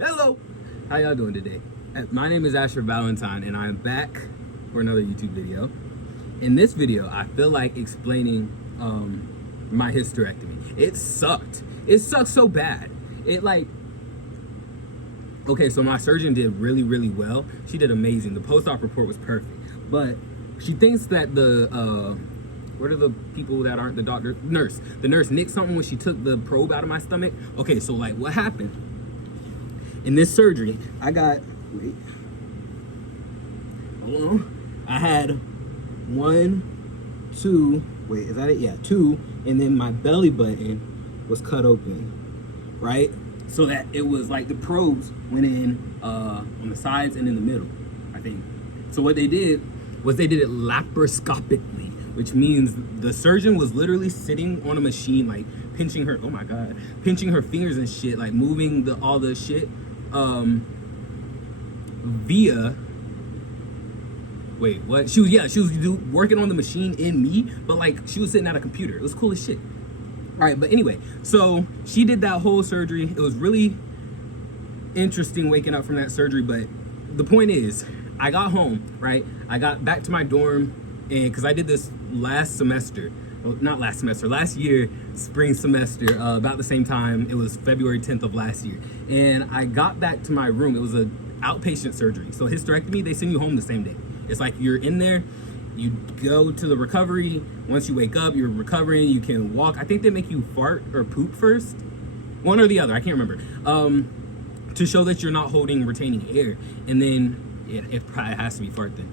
Hello, how y'all doing today? My name is Asher Valentine and I'm back for another YouTube video. In this video, I feel like explaining my hysterectomy. It sucked. It sucked so bad. Okay, so my surgeon did really, really well. She did amazing. The post-op report was perfect. But she thinks that what are the people that aren't the doctor? Nurse. The nurse nicked something when she took the probe out of my stomach. Okay, so like what happened? In this surgery, I got, wait, hold on. I had 1, 2, wait, is that it? Yeah, 2, and then my belly button was cut open, right? So that it was like the probes went in on the sides and in the middle, I think. So what they did was they did it laparoscopically, which means the surgeon was literally sitting on a machine, like pinching her, oh my God, pinching her fingers and shit, like moving all the shit via, wait, what? She was working on the machine in me, but like she was sitting at a computer. It was cool as shit. All right, but anyway, so she did that whole surgery. It was really interesting waking up from that surgery, but the point is, I got home, right? I got back to my dorm, and because I did this last semester, well, not last semester, last year, spring semester, about the same time. It was February 10th of last year. And I got back to my room. It was an outpatient surgery. So hysterectomy, they send you home the same day. It's like you're in there, you go to the recovery. Once you wake up, you're recovering, you can walk. I think they make you fart or poop first. One or the other, I can't remember. To show that you're not retaining air. And then, it probably has to be fart then.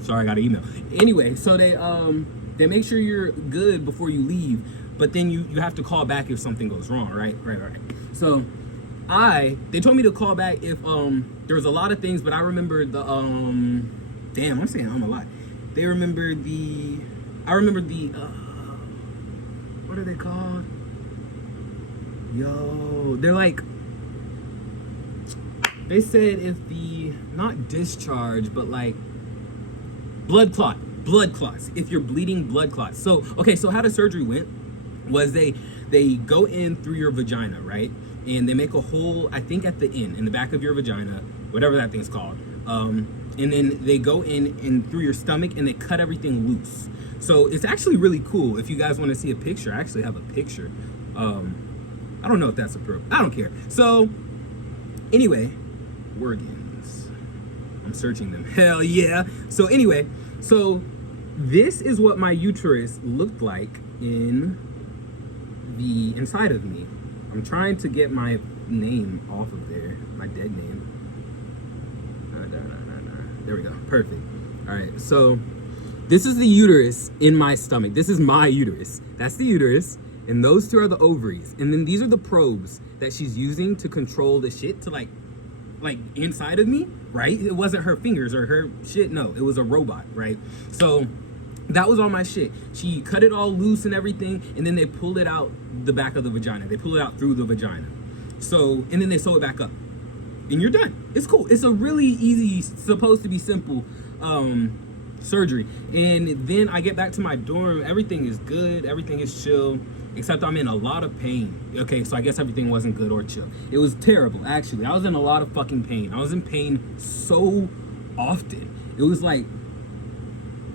Sorry, I got an email. Anyway, so they make sure you're good before you leave, but then you have to call back if something goes wrong, right? Right. So they told me to call back if there was a lot of things, but I remember the damn, I'm saying a lot. I remember the what are they called? Yo, they're like, they said if the, not discharge, but like blood clots, if you're bleeding, blood clots. So okay, so how the surgery went was they go in through your vagina, right? And they make a hole, I think at the end, in the back of your vagina, whatever that thing's called. And then they go in and through your stomach and they cut everything loose. So it's actually really cool. If you guys want to see a picture, I actually have a picture. I don't know if that's appropriate. I don't care. So anyway, organs. I'm searching them. Hell yeah. So anyway, so this is what my uterus looked like in the inside of me. I'm trying to get my name off of there, my dead name. There we go, perfect. All right, so this is the uterus in my stomach. This is my uterus. That's the uterus, and those two are the ovaries. And then these are the probes that she's using to control the shit to like inside of me, right? It wasn't her fingers or her shit, no, it was a robot, right? So that was all my shit. She cut it all loose and everything, and then they pulled it out the back of the vagina. They pulled it out through the vagina. So, and then they sew it back up. And you're done. It's cool. It's a really easy, supposed to be simple surgery. And then I get back to my dorm. Everything is good. Everything is chill. Except I'm in a lot of pain. Okay, so I guess everything wasn't good or chill. It was terrible, actually. I was in a lot of fucking pain. I was in pain so often. It was like,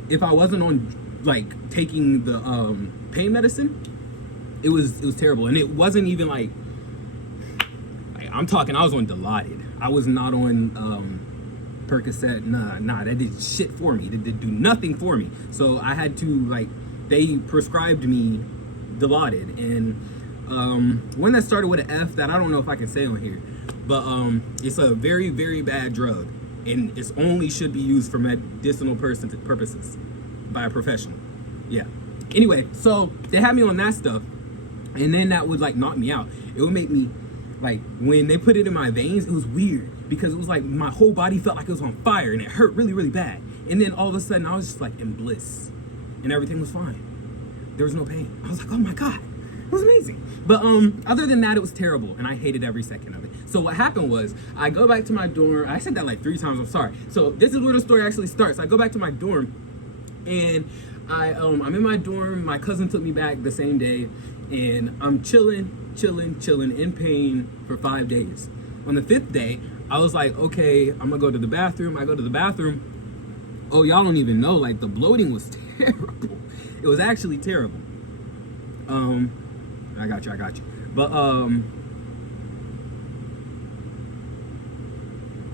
if I wasn't on like taking the pain medicine, it was terrible. And it wasn't even like I'm talking, I was on Dilaudid. I was not on Percocet. Nah, that did shit for me. That did do nothing for me. So I had to they prescribed me Dilaudid, and one that started with an F that I don't know if I can say on here, but it's a very, very bad drug, and it only should be used for medicinal purposes by a professional. Yeah. Anyway, so they had me on that stuff, and then that would like knock me out. It would make me like, when they put it in my veins, it was weird because it was like my whole body felt like it was on fire and it hurt really, really bad. And then all of a sudden I was just like in bliss and everything was fine. There was no pain. I was like, oh my God, it was amazing. But other than that, it was terrible and I hated every second of it. So what happened was I go back to my dorm. I said that like 3 times, I'm sorry. So this is where the story actually starts. I go back to my dorm and I'm in my dorm. My cousin took me back the same day and I'm chilling in pain for 5 days. On the 5th day, I was like, okay, I'm gonna go to the bathroom. I go to the bathroom. Oh, y'all don't even know, like, the bloating was terrible. It was actually terrible. I got you. But,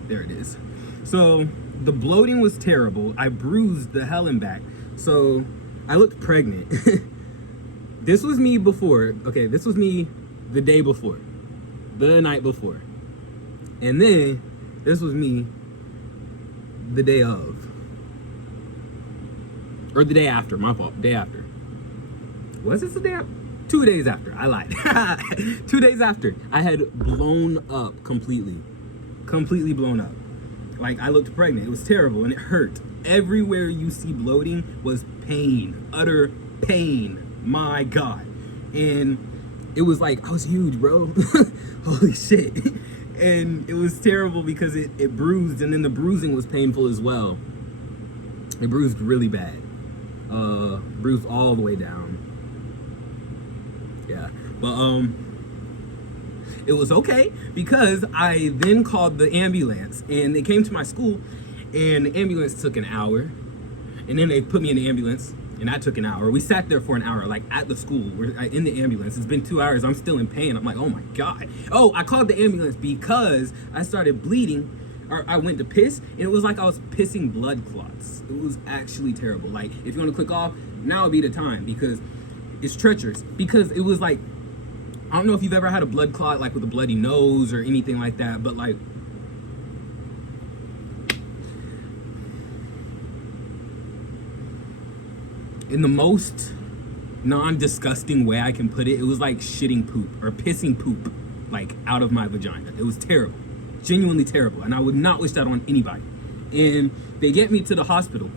there it is. So, the bloating was terrible. I bruised the hell and back. So, I looked pregnant. This was me before. Okay, this was me the day before. The night before. And then, this was me the day of. Or the day after, my fault, day after. Was this the day after? 2 days after, I lied. 2 days after, I had blown up completely. Completely blown up. Like, I looked pregnant. It was terrible and it hurt. Everywhere you see bloating was pain, utter pain. My God. And it was like, I was huge, bro. Holy shit. And it was terrible because it bruised, and then the bruising was painful as well. It bruised really bad. Bruised all the way down. Yeah. But it was okay because I then called the ambulance, and they came to my school, and the ambulance took an hour, and then they put me in the ambulance, and that took an hour. We sat there for an hour, like at the school. We're in the ambulance. It's been 2 hours. I'm still in pain. I'm like, oh my God. Oh, I called the ambulance because I started bleeding, or I went to piss, and it was like I was pissing blood clots. It was actually terrible. Like, if you want to click off, now would be the time, because it's treacherous. Because it was like, I don't know if you've ever had a blood clot, like with a bloody nose or anything like that, but like, in the most non-disgusting way I can put it, it was like shitting poop or pissing poop, like out of my vagina. It was terrible, genuinely terrible, and I would not wish that on anybody. And they get me to the hospital,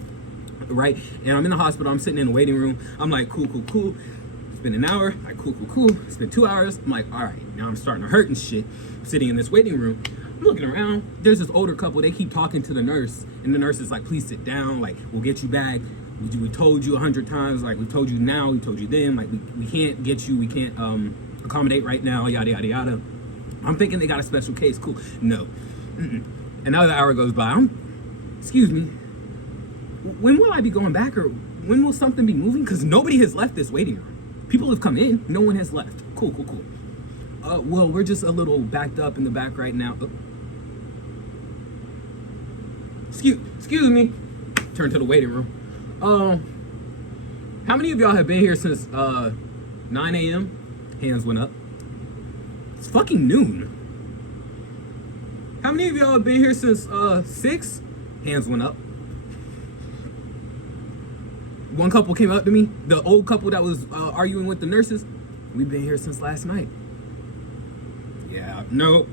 right? And I'm in the hospital. I'm sitting in the waiting room. I'm like, cool. It's been an hour. Like, cool. It's been 2 hours. I'm like, all right, now I'm starting to hurt and shit. I'm sitting in this waiting room. I'm looking around. There's this older couple. They keep talking to the nurse, and the nurse is like, please sit down. Like, we'll get you back. We told you 100 times. Like, we told you now. We told you then. Like, we can't get you. We can't accommodate right now. Yada yada yada. I'm thinking they got a special case. Cool. No. And now the hour goes by. Excuse me. When will I be going back, or when will something be moving? Because nobody has left this waiting room. People have come in. No one has left. Cool. Well, we're just a little backed up in the back right now. Excuse me. Turn to the waiting room. How many of y'all have been here since 9 a.m.? Hands went up. It's fucking noon. How many of y'all have been here since 6? Hands went up. One couple came up to me, the old couple that was arguing with the nurses. We've been here since last night. Yeah, no.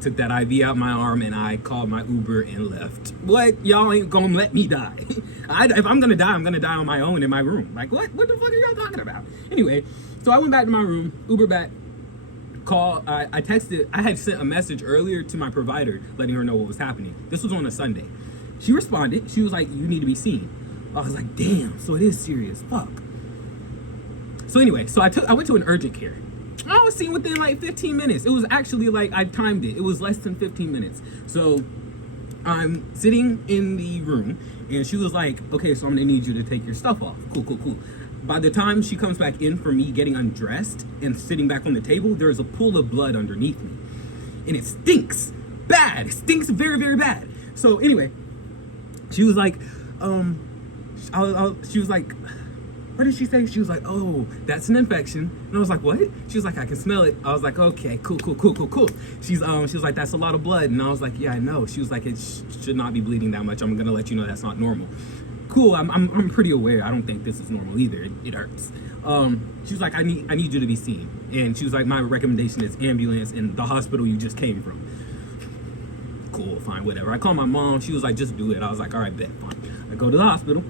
Took that IV out my arm and I called my Uber and left. What? Y'all ain't gonna let me die. If I'm gonna die, I'm gonna die on my own in my room. Like, what the fuck are y'all talking about? Anyway, so I went back to my room, Uber back, I texted, I had sent a message earlier to my provider letting her know what was happening. This was on a Sunday. She responded. She was like, you need to be seen. I was like, damn, so it is serious. Fuck. So anyway, so I went to an urgent care. I was seen within like 15 minutes. It was actually like, I timed it. It was less than 15 minutes. So I'm sitting in the room and she was like, okay, so I'm gonna need you to take your stuff off. Cool. By the time she comes back in for me getting undressed and sitting back on the table, there's a pool of blood underneath me. And it stinks bad. It stinks very, very bad. So anyway, she was like, she was like, what did she say? She was like, oh, that's an infection. And I was like, what? She was like, I can smell it. I was like, okay, cool. She was like, that's a lot of blood. And I was like, yeah, I know. She was like, it should not be bleeding that much. I'm gonna let you know that's not normal. Cool, I'm pretty aware. I don't think this is normal either. It hurts. She was like, I need you to be seen. And she was like, my recommendation is ambulance in the hospital you just came from. Cool, fine, whatever. I called my mom. She was like, just do it. I was like, all right, bet, fine. I go to the hospital.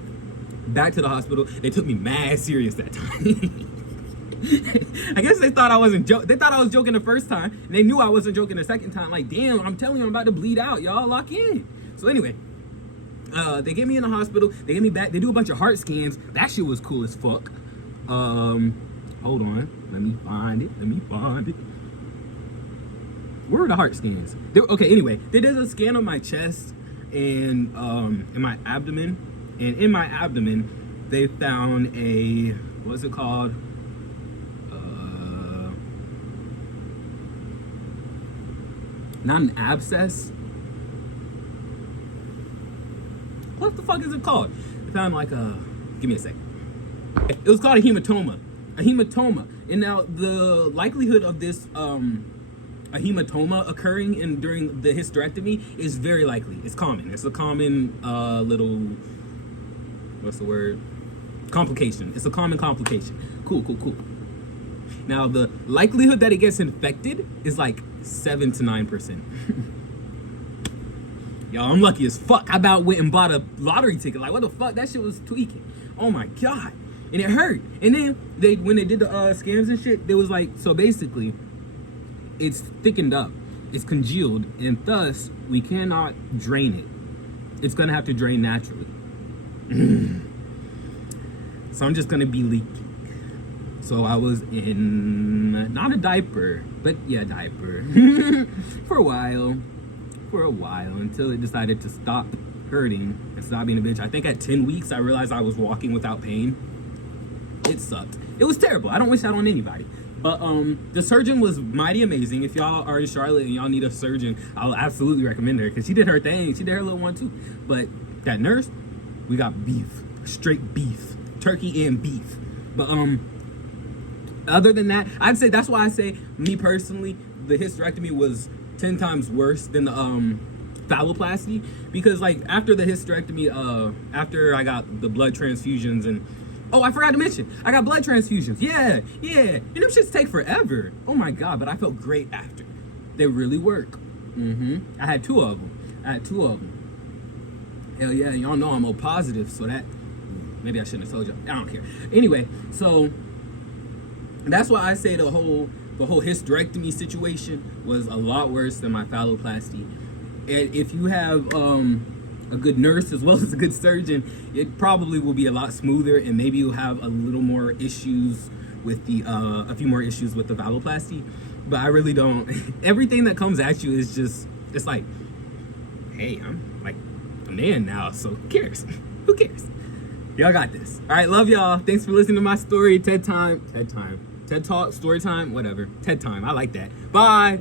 Back to the hospital. They took me mad serious that time. I guess they thought I wasn't joking. They thought I was joking the first time, and they knew I wasn't joking the second time. Like, damn, I'm telling you, I'm about to bleed out. Y'all lock in. So anyway, they get me in the hospital. They get me back. They do a bunch of heart scans. That shit was cool as fuck. Hold on. Let me find it. Where were the heart scans? Okay, anyway, they did a scan of my chest and in my abdomen. And in my abdomen, they found a, what's it called? Not an abscess. What the fuck is it called? They found like a, give me a second. It was called a hematoma. A hematoma. And now the likelihood of this, a hematoma occurring during the hysterectomy is very likely. It's common. It's a common little, what's the word? Complication. It's a common complication. Cool. Now the likelihood that it gets infected is like 7 to 9%. Yo, I'm lucky as fuck. I about went and bought a lottery ticket. Like, what the fuck? That shit was tweaking. Oh my God. And it hurt. And then when they did the scans and shit, they was like, so basically, it's thickened up. It's congealed. And thus, we cannot drain it. It's going to have to drain naturally. So I'm just going to be leaking. So I was in, not a diaper, but yeah, diaper. For a while, until it decided to stop hurting and stop being a bitch. I think at 10 weeks, I realized I was walking without pain. It sucked. It was terrible. I don't wish that on anybody. But the surgeon was mighty amazing. If y'all are in Charlotte and y'all need a surgeon, I'll absolutely recommend her because she did her thing. She did her little one too. But that nurse, we got beef, straight beef, turkey and beef. But other than that, I'd say that's why I say, me personally, the hysterectomy was 10 times worse than the phalloplasty, because like after the hysterectomy, after I got the blood transfusions and, oh, I forgot to mention, I got blood transfusions. Yeah. And them shits take forever. Oh my God, but I felt great after. They really work. I had two of them. Hell yeah, y'all know I'm O positive, so that, maybe I shouldn't have told y'all. I don't care. Anyway, so that's why I say the whole hysterectomy situation was a lot worse than my phalloplasty. And if you have a good nurse as well as a good surgeon, it probably will be a lot smoother, and maybe you'll have a little more issues with the a few more issues with the phalloplasty. But I really don't. Everything that comes at you is just, it's like, hey, I'm like a man now, so who cares? Who cares? Y'all got this. All right, love y'all. Thanks for listening to my story. TED Talk, story time, whatever. TED Time. I like that. Bye.